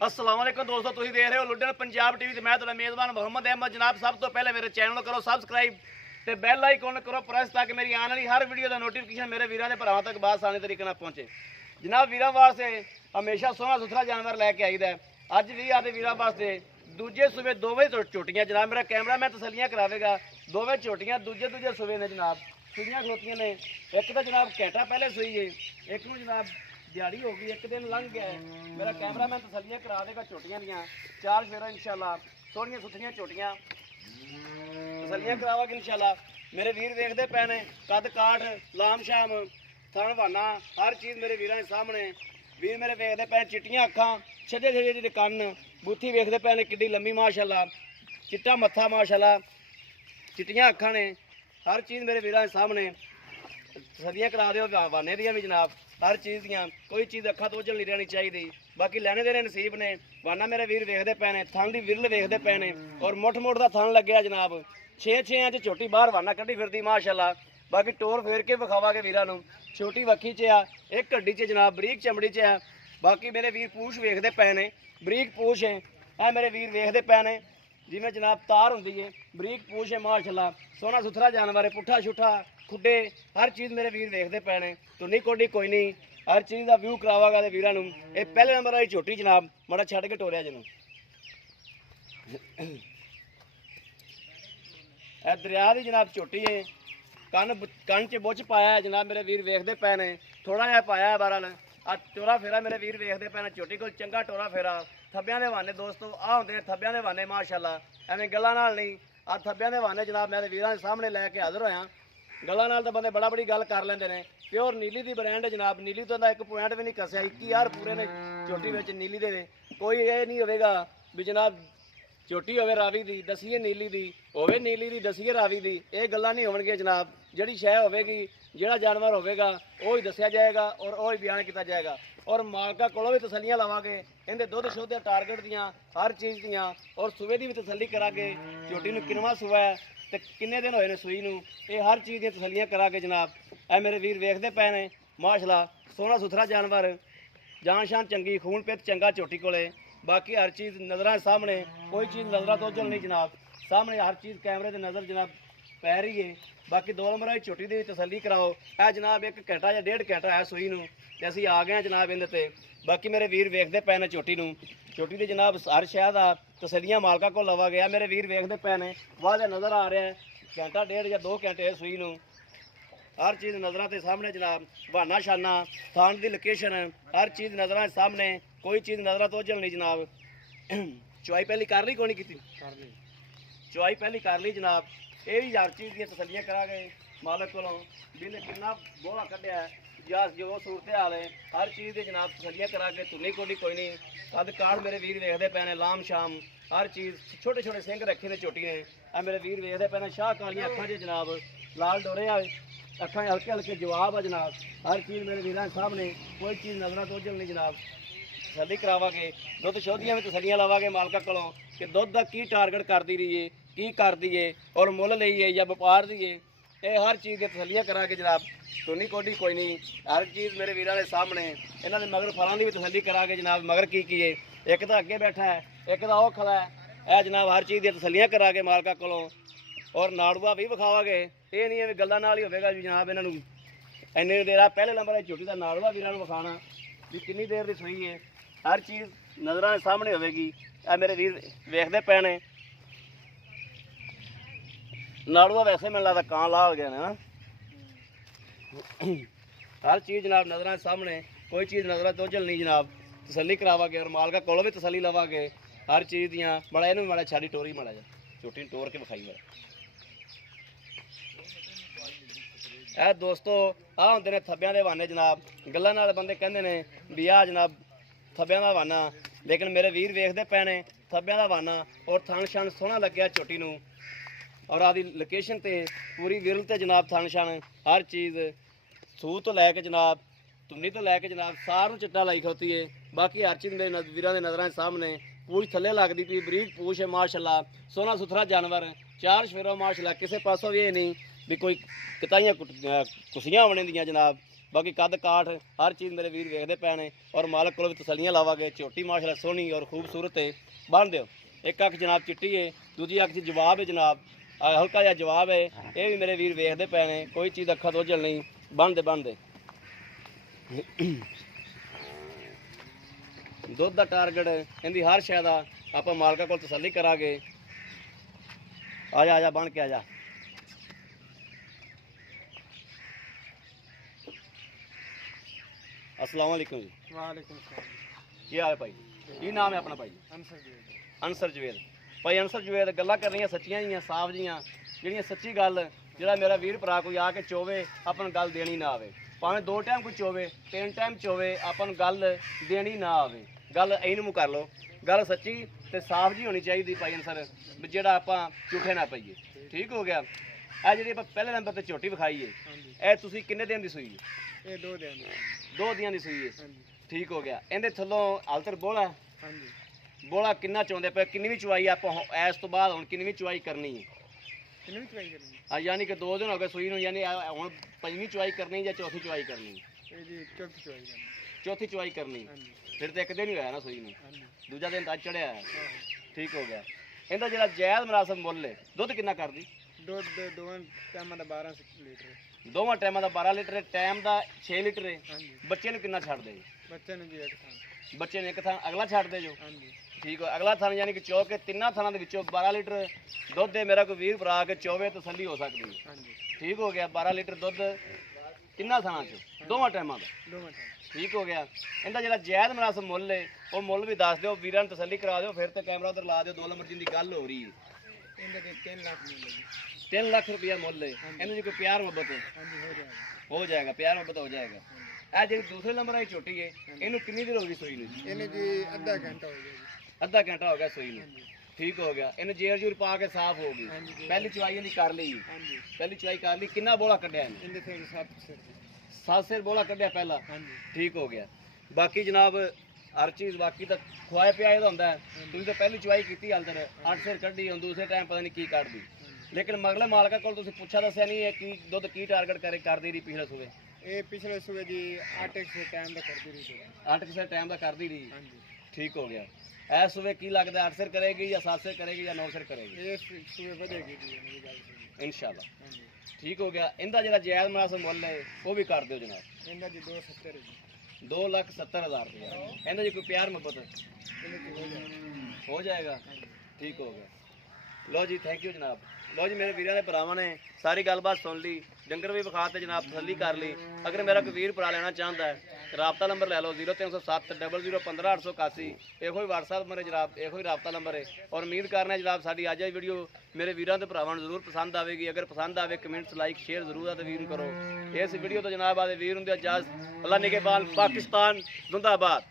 अस्सलाम वालेकुम दोस्तों, तुम देख रहे हो लुधियाना पंजाब टीवी ते मैं तुहाडा मेज़बान मोहम्मद अहमद। जनाब सब तो पहले मेरे चैनल को करो सबसक्राइब ते बैल आइकन करो प्रेस ताकि मेरी आने वाली हर वीडियो का नोटिफिकेशन मेरे वीरों के भरावां तक आसानी तरीके नाल पहुंचे। जनाब वीरों वास्ते हमेशा सोहना सुथरा जानवर लैके आईदा है। अज भी आते वीरों वास्ते दूजे सूबे दोवें झोटियां। जनाब मेरा कैमरा मैं तसलियां करावेगा। दोवें झोटियां दूजे दूजे सूबे ने जनाब सूइयां खलोतियां ने। एक तो जनाब घंटा पहले सूई है, एक नूं जनाब दिहाड़ी हो गई, एक दिन लंघ गया है। मेरा कैमरा मैं तसलियां करा देगा झोटियां दियां। चार फेरा इंशाल्लाह सोहनियां सुथरियां झोटियां तसलियां करावांगे इंशाल्लाह। मेरे वीर देखते पे ने कद काठ लाम शाम थन वाना हर चीज़ मेरे वीरों के सामने। वीर मेरे वेखते पे चिट्टियां अखां छजे छजे जिहड़े कन्न बूथी वेखते पे ने किड्डी लंबी माशाल्लाह, चिट्टा मत्था माशाल्लाह, चिट्टियां अखां ने हर चीज़ मेरे वीरों के सामने। तसलियां करा दिओ वाने दियां भी जनाब हर चीज़ दियां। कोई चीज़ अखा तो ओझल नहीं रहनी चाहिए। बाकी लैने देने नसीब ने। वाना मेरे वीर वेखते पे ने, थन की विरल वेखते पे ने और मुठ मुठ का थन लग्या जनाब। 6-6 इंच छोटी बाहर वाना कड्डी फिरदी माशाल्लाह। बाकी टोर फेर के विखावांगे वीरां नूं। छोटी वक्खी च आ, एक हड्डी च जनाब बरीक चमड़ी च आ। बाकी मेरे वीर पूछ वेखते पे ने, बरीक पूछ है। आ मेरे वीर वेखते पे ने जिवें जनाब तार हुंदी है, बरीक पूछ है माशाल्लाह। सोहना सुथरा जानवर है, पुट्ठा छुट्ठा खुड्डे हर चीज़ मेरे वीर वेखते पे ने। तुन्नी कोडी कोई नहीं, हर चीज़ का व्यू करावागा वीरां नूं। ये पहले नंबर वाली झोटी जनाब माड़ा छड्ड के टोरिया जिन्हों। ए दरिया की जनाब झोटी है, कन च बुच पाया है जनाब मेरे वीर वेखते पे ने। थोड़ा जहा पाया है बहरहाल। आ टोरा फेरा मेरे वीर वेखते पे ने, झोटी को चंगा टोरा फेरा। थब्बियां दे वाने दोस्तों आ होंदे ने, थब्बियां दे वाने माशाल्लाह। एवें गल्लां नाल नहीं, आ थब्बियां दे वाने जनाब मेरे वीरां दे सामने लैके हाज़र होया। गल्लां नाल तो बंदे बड़ा बड़ी गल कर लेंदे ने। प्योर नीली दी ब्रांड है जनाब। नीली तो एक पॉइंट भी नहीं कसिया, 21,000 पूरे ने झोटी में नीली दे। कोई ये नहीं होगा भी जनाब झोटी होवे रावी दी दसीए नीली दी, होवे नीली दी दसीए रावी दी। ये गल्लां नहीं होणगियां जनाब। जिहड़ी शै होवेगी, जिहड़ा जानवर होवेगा वो ही दस्सिया जाएगा और वो ही बयान किया जाएगा। और मालका कोलों भी तसलियां लवांगे इहदे दुध शुद्ध टारगेट दियां हर चीज़ दियां। और सूबे की भी तसली करांगे झोटी नूं किनवां सूआ है ते किन्ने दिन होए ने सूई नूं। ये हर चीज़ दी तसलियां करांगे जनाब। ए मेरे वीर वेखते पे ने माशाल्लाह, सोहना सुथरा जानवर, जान शान चंगी, खून पित चंगा झोटी कोले। बाकी हर चीज़ नज़र सामने, कोई चीज़ नज़र तो ओझल नहीं जनाब। सामने हर चीज़ कैमरे की नज़र जनाब पै रही है। बाकी 2 नंबर वाली झोटी की तसली कराओ। है जनाब 1 घंटा या 1.5 घंटा है सूई नूं ते असीं आ गए जनाब इहदे ते। बाकी मेरे वीर वेखते पे ने झोटी नूं। झोटी की जनाब हर शह का तसलियां मालका को लवा गया। मेरे वीर वेखते पे ने वादा नज़र आ रहा है घंटा 1.5 या 2 घंटे है सूई नूं। हर चीज़ नज़र के सामने जनाब। बहाना शाना थान की लोकेशन हर चीज़ नज़र के सामने। कोई चीज़ नज़र तो ओझल नहीं जनाब। चुआई पहली कर ली, कोई की चुआई पहली कर ली जनाब। ये भी हर चीज़ की तसलियां करा गए मालक को बिल कितना बोला कढ़िया या जो सूरत हाल है हर चीज़ की जनाब तसलियां करा के। तुन्नी कोडी कोई नहीं, कद काठ मेरे वीर वेखते पे ने, लाम शाम हर चीज़। छोटे छोटे सिंह रखे ने झोटी ने। आ मेरे वीर वेखते पे ने शाह कालियां अखां च जनाब, लाल डोरे अखां हल्के हल्के जवाब है जनाब। हर चीज़ मेरे वीरों के सामने। कोई चीज़ नज़र तो ओझल नहीं जनाब। तसली करावांगे, दुध शोधियां भी तसलियां लवांगे मालका कोलों कि दुध का की टारगेट करती रही है, की करती है और मुल लईए या व्यापार दी है। ये हर चीज़ की तसलियां करा के जनाब। तुन्नी कोडी कोई नहीं, हर चीज़ मेरे वीरों के सामने। इन्होंने मगर फलों की भी तसली करा के जनाब। मगर की है, एक तो अगे बैठा है, एक तो वह खड़ा है जनाब। हर चीज़ की तसलियां करा के मालका कोलों और नाड़ूआ भी विखावांगे। ये नहीं है गल्लां नाल ही होवेगा जी जनाब। इन्हों इन्नी देर पहले नंबर है झोटी का नाड़ूआ वीरां नूं विखाना भी कितनी देर की सूई है। हर चीज़ नज़र के सामने होवेगी। आ मेरे वीर वेखते पे ने नाड़ूआ वैसे मैंने लगता कां ला गया ना। हर चीज़ जनाब नज़र के सामने। कोई चीज़ नज़र तो ओझल नहीं जनाब। तसली करावांगे और मालका कोलों भी तसली लवांगे हर चीज़ दियां। बड़ा इन्हूं माड़ा छाड़ी टोरी माड़ा जा झोटी टोर के विखाई मेरा। ए दोस्तों आ होंदे ने थब्बियां दे वाने जनाब। गल्लां नाल बंदे कहंदे ने भी आ जनाब थब्बियां दा वाना, लेकिन मेरे वीर वेखते पे ने थब्बियां दा वाना और थन शन सोहना लग्या झोटी नूं। और आदि लोकेशन ते पूरी विरल ते जनाब थन शन हर चीज़ सूह तो लैके जनाब तुन्नी तो लैके जनाब सार चिट्टा लाई खलोती है। बाकी हर चीज़ मेरे वीरों के नज़र सामने। पूछ थले लगती पी, बरीक पूछ है माशाल्लाह। सोहना सुथरा जानवर, चार शफेरों माशाल्लाह। किसी पासों भी ये नहीं भी कोई कताइयां कुसियां बने दियां जनाब। ਬਾਕੀ ਕੱਦ ਕਾਠ ਹਰ ਚੀਜ਼ ਮੇਰੇ ਵੀਰ ਵੇਖਦੇ ਪਏ ਨੇ ਔਰ ਮਾਲਕ ਕੋਲ ਵੀ ਤਸੱਲੀਆਂ ਲਾਵਾਂਗੇ। ਝੋਟੀ ਮਾਸ਼ਾਅੱਲਾ ਸੋਹਣੀ ਔਰ ਖੂਬਸੂਰਤ ਹੈ। ਬੰਨ ਦਿਓ। ਇੱਕ ਅੱਖ ਜਨਾਬ ਚਿੱਟੀ ਹੈ, ਦੂਜੀ ਅੱਖ 'ਚ ਜਵਾਬ ਹੈ ਜਨਾਬ, ਹਲਕਾ ਜਿਹਾ ਜਵਾਬ ਹੈ। ਇਹ ਵੀ ਮੇਰੇ ਵੀਰ ਵੇਖਦੇ ਪਏ ਨੇ, ਕੋਈ ਚੀਜ਼ ਅੱਖਾਂ ਤੋਂ ਓਝਲ ਨਹੀਂ। ਬੰਨਦੇ ਦੁੱਧ ਦਾ ਟਾਰਗੇਟ ਇਹਦੀ ਹਰ ਸ਼ੈ ਦਾ ਆਪਾਂ ਮਾਲਕਾਂ ਕੋਲ ਤਸੱਲੀ ਕਰਾਂਗੇ। ਆ ਜਾ ਬਣ ਕੇ ਆ ਜਾ। अस्सलाम वालेकुम जी। वालेकुम सलाम। ਕੀ ਹਾਲ ਹੈ ਭਾਈ? ਕੀ ਨਾਮ ਹੈ ਆਪਣਾ ਭਾਈ? अंसर जी। ਅਨਸਰ ਜਵੇਦ। ਭਾਈ ਅਨਸਰ ਜਵੇਦ, ਗੱਲਾਂ ਕਰਨੀਆਂ ਸੱਚੀਆਂ ਜੀਆਂ, ਸਾਫ਼ ਜੀਆਂ, ਜਿਹੜੀਆਂ ਸੱਚੀ ਗੱਲ ਜਿਹੜਾ ਮੇਰਾ ਵੀਰ ਭਰਾ ਕੋਈ ਆ ਕੇ ਚੋਵੇ ਆਪਾਂ ਨੂੰ ਗੱਲ ਦੇਣੀ ਨਾ ਆਵੇ, ਭਾਵੇਂ 2 ਟਾਈਮ ਕੋਈ ਚੋਵੇ 3 ਟਾਈਮ ਚੋਵੇ ਆਪਾਂ ਨੂੰ ਗੱਲ ਦੇਣੀ ਨਾ ਆਵੇ। ਗੱਲ ਇਹਨੂੰ ਮੂੰਹ ਕਰ ਲਓ, ਗੱਲ ਸੱਚੀ ਤੇ ਸਾਫ਼ ਜੀ ਹੋਣੀ ਚਾਹੀਦੀ ਭਾਈ ਅਨਸਰ, ਵੀ ਜਿਹੜਾ ਆਪਾਂ ਝੂਠੇ ਨਾ ਪਈਏ। ਠੀਕ ਹੋ ਗਿਆ। ਇਹ ਜਿਹੜੀ ਆਪਾਂ ਪਹਿਲੇ ਨੰਬਰ ਤੇ ਝੋਟੀ ਵਿਖਾਈ ਹੈ, हाँ जी। ਇਹ ਤੁਸੀਂ ਕਿੰਨੇ ਦਿਨ ਦੀ ਸੂਈ ਹੈ? ये 2 दिन। 2 ਦਿਨਾਂ ਦੀ ਸੂਈ ਹੈ। हाँ जी। ਠੀਕ ਹੋ ਗਿਆ। ਇਹਦੇ ਥੱਲੋਂ ਹਾਲਤਰ ਬੋਲਾ हाँ जी। ਬੋਲਾ ਕਿੰਨਾ ਚਾਹੁੰਦੇ ਪਏ, ਕਿੰਨੀ ਵੀ ਚੁਆਈ ਆਪਾਂ ਇਸ ਤੋਂ ਬਾਅਦ ਹੁਣ ਕਿੰਨੀ ਵੀ ਚੁਆਈ ਕਰਨੀ ਹੈ? कितनी ट्राई करनी ਆ ਯਾਨੀ ਕਿ 2 ਦਿਨ ਹੋ ਗਏ ਸੂਈ ਨੂੰ, ਯਾਨੀ ਹੁਣ 5ਵੀਂ ਚੁਆਈ ਕਰਨੀ ਜਾਂ ਚੌਥੀ ਚੁਆਈ ਕਰਨੀ? है जी? चौथी ट्राई करनी। ਚੌਥੀ ਚੁਆਈ ਕਰਨੀ। हाँ जी। ਫਿਰ ਤਾਂ ਇੱਕ ਦਿਨ ਹੀ ਹੋਇਆ ਨਾ ਸੂਈ ਨੂੰ, हाँ जी। ਦੂਜਾ ਦਿਨ ਤਾਂ ਚੜਿਆ ਹੈ। हाँ। ਠੀਕ ਹੋ ਗਿਆ। ਇਹਦਾ ਜਿਹੜਾ ਜਾਇਜ਼ ਮੁਨਾਸਬ ਮੁੱਲ ਹੈ, ਦੁੱਧ ਕਿੰਨਾ ਕਰਦੀ? दूध दोवां टाइम दा 12 लीटर। ਦੋਵਾਂ ਟਾਈਮਾਂ ਦਾ 12 ਲੀਟਰ ਹੈ, ਟਾਈਮ ਦਾ 6 ਲੀਟਰ ਹੈ। हाँ जी। ਬੱਚੇ ਨੂੰ ਕਿੰਨਾ ਛੱਡ ਦੇ? बच्चे ने जी एक थान। ਬੱਚੇ ਨੇ ਇੱਕ ਥਾਂ ਅਗਲਾ ਛੱਡ ਦੇ ਜੋ। हाँ जी। ਠੀਕ ਹੋ। ਅਗਲਾ ਥਾਂ ਯਾਨੀ ਕਿ ਚੋ ਕੇ ਤਿੰਨਾਂ ਥਾਂ ਦੇ ਵਿੱਚੋਂ 12 ਲੀਟਰ ਦੁੱਧ ਦੇ ਮੇਰਾ ਕੋਈ ਵੀਰ ਭਰਾ ਕੇ ਚੋਵੇ ਤਸੱਲੀ ਹੋ ਸਕਦੀ ਹੈ। हाँ जी। ਠੀਕ ਹੋ ਗਿਆ। 12 ਲੀਟਰ ਦੁੱਧ ਕਿੰਨਾ ਥਾਂ ਚ? ਦੋਵਾਂ ਟਾਈਮਾਂ ਦਾ। दोवां टाइम। ਠੀਕ ਹੋ ਗਿਆ। ਇਹਦਾ ਜਿਹੜਾ ਜਾਇਜ਼ ਮੁਨਾਸਬ ਮੁੱਲ ਹੈ ਉਹ ਮੁੱਲ ਵੀ ਦੱਸ ਦਿਓ, ਵੀਰਾਂ ਨੂੰ ਤਸੱਲੀ ਕਰਾ ਦਿਓ, ਫਿਰ ਤੇ ਕੈਮਰਾ ਉਧਰ ਲਾ ਦਿਓ। 2 ਨੰਬਰ ਦੀ ਗੱਲ ਹੋ ਰਹੀ ਹੈ। इनके 3 लाख मिल लगी। 3 ਲੱਖ ਰੁਪਇਆ ਮੁੱਲ ਹੈ। ਇਹਨੂੰ ਜੇ ਕੋਈ ਪਿਆਰ ਮੁਹੱਬਤ हाँ जी। हो जाएगा। ਹੋ ਜਾਏਗਾ, ਪਿਆਰ ਮੁਹੱਬਤ ਹੋ ਜਾਏਗਾ। ਇਹ ਜਿਹੜੀ ਦੂਸਰੇ ਨੰਬਰ ਵਾਲੀ ਝੋਟੀ ਹੈ, ਇਹਨੂੰ ਕਿੰਨੀ ਦੇਰ ਹੋ ਗਈ ਸੂਈ ਨੂੰ? इन्हें जी आधा घंटा हो गया जी। ਅੱਧਾ ਘੰਟਾ ਹੋ ਗਿਆ ਸੂਈ ਨੂੰ। हाँ जी। ਠੀਕ ਹੋ ਗਿਆ। ਇਹਨੂੰ ਜੇਰ ਜੂਰ ਪਾ ਕੇ ਸਾਫ਼ ਹੋ ਗਈ। हाँ जी। ਪਹਿਲੀ ਚੁਆਈ ਇਹਦੀ ਕਰ ਲਈ, हाँ जी। ਪਹਿਲੀ ਚੁਆਈ ਕਰ ਲਈ। ਕਿੰਨਾ ਬੋਲਾ ਕੱਢਿਆ ਇਹਨੇ? इनके से 7 सिर। 7 ਸਿਰ ਬੋਲਾ ਕੱਢਿਆ ਪਹਿਲਾ। हाँ जी। ਠੀਕ ਹੋ ਗਿਆ। ਬਾਕੀ ਜਨਾਬ ਹਰ ਚੀਜ਼ ਬਾਕੀ ਤਾਂ ਖਵਾਏ ਪਿਆਏ ਦਾ ਹੁੰਦਾ ਹੈ। ਤੁਸੀਂ ਤਾਂ ਪਹਿਲੀ ਚੁਆਈ ਕੀਤੀ ਹਾਲ ਤੱਕ 8 ਸਿਰ ਕੱਢੀ, ਹੁਣ ਦੂਸਰੇ ਟਾਈਮ ਪਤਾ ਨਹੀਂ ਕੀ ਕੱਢਦੀ। ਲੇਕਿਨ ਮਗਲੇ ਮਾਲਕਾਂ ਕੋਲ ਤੁਸੀਂ ਪੁੱਛਿਆ ਦੱਸਿਆ ਨਹੀਂ ਹੈ ਕੀ ਦੁੱਧ ਕੀ ਟਾਰਗੇਟ ਕਰਦੀ ਰਹੀ ਪਿਛਲੇ ਸੂਬੇ? ये पिछले सुबह जी 8 से टाइम दा करती रही थी। 8 ਕਿਸੇ ਟਾਈਮ ਦਾ ਕਰਦੀ ਰਹੀ। हाँ जी। ਠੀਕ ਹੋ ਗਿਆ। ਇਸ ਸੂਬੇ ਕੀ ਲੱਗਦਾ 8 ਸਿਰ ਕਰੇਗੀ ਜਾਂ 7 ਸਿਰ ਕਰੇਗੀ ਜਾਂ 9 ਸਿਰ ਕਰੇਗੀ? ये सुबह बढ़ेगी जी मेरी गल सुन। ਇਨਸ਼ਾਅੱਲਾ। हाँ जी। ਠੀਕ ਹੋ ਗਿਆ। ਇਹਦਾ ਜਿਹੜਾ ਜਾਇਜ਼ ਮੁਨਾਸਬ ਮੁੱਲ ਹੈ ਉਹ ਵੀ ਕਰ ਦਿਓ ਜਨਾਬ। इनका जी 270 है जी। 2,70,000 ਰੁਪਇਆ। ਇਹਦਾ ਜੇ ਕੋਈ ਪਿਆਰ ਮੁਹੱਬਤ इन्हें की हो जाएगा। ਹੋ ਜਾਏਗਾ। हाँ जी। ਠੀਕ ਹੋ ਗਿਆ। ਲਓ ਜੀ, ਥੈਂਕ ਯੂ ਜਨਾਬ। ਲਓ ਜੀ, ਮੇਰੇ ਵੀਰਾਂ ਦੇ ਭਰਾਵਾਂ ਨੇ ਸਾਰੀ ਗੱਲਬਾਤ ਸੁਣ ਲਈ, ਡੰਗਰ ਵੀ ਵਿਖਾ ਤੇ ਜਨਾਬ ਤਸੱਲੀ ਕਰ ਲਈ। ਅਗਰ ਮੇਰਾ ਕੋਈ ਵੀਰ ਭਰਾ ਲੈਣਾ ਚਾਹੁੰਦਾ ਹੈ, ਰਾਬਤਾ ਨੰਬਰ ਲੈ ਲਓ 0307 0015 881। ਇਹੋ ਹੀ WhatsApp ਨੰਬਰ ਹੈ ਜਨਾਬ, ਇਹੋ ਹੀ ਰਾਬਤਾ ਨੰਬਰ ਹੈ। ਔਰ ਉਮੀਦ ਕਰਨਾ ਜਨਾਬ ਸਾਡੀ ਅੱਜ ਦੀ ਵੀਡੀਓ ਮੇਰੇ ਵੀਰਾਂ ਤੇ ਭਰਾਵਾਂ ਨੂੰ ਜ਼ਰੂਰ ਪਸੰਦ ਆਵੇਗੀ। ਅਗਰ ਪਸੰਦ ਆਵੇ ਕਮੈਂਟਸ ਲਾਈਕ ਸ਼ੇਅਰ ਜ਼ਰੂਰ ਆ ਤੇ ਵੀਰ ਨੂੰ ਕਰੋ। ਇਸ ਵੀਡੀਓ ਤੋਂ ਜਨਾਬ ਆਦੇ ਵੀਰ ਹੁੰਦੇ ਇਜਾਜ਼ਤ। ਅੱਲਾ ਨਿਗਹਿਬਾਨ। ਪਾਕਿਸਤਾਨ ਜ਼ਿੰਦਾਬਾਦ।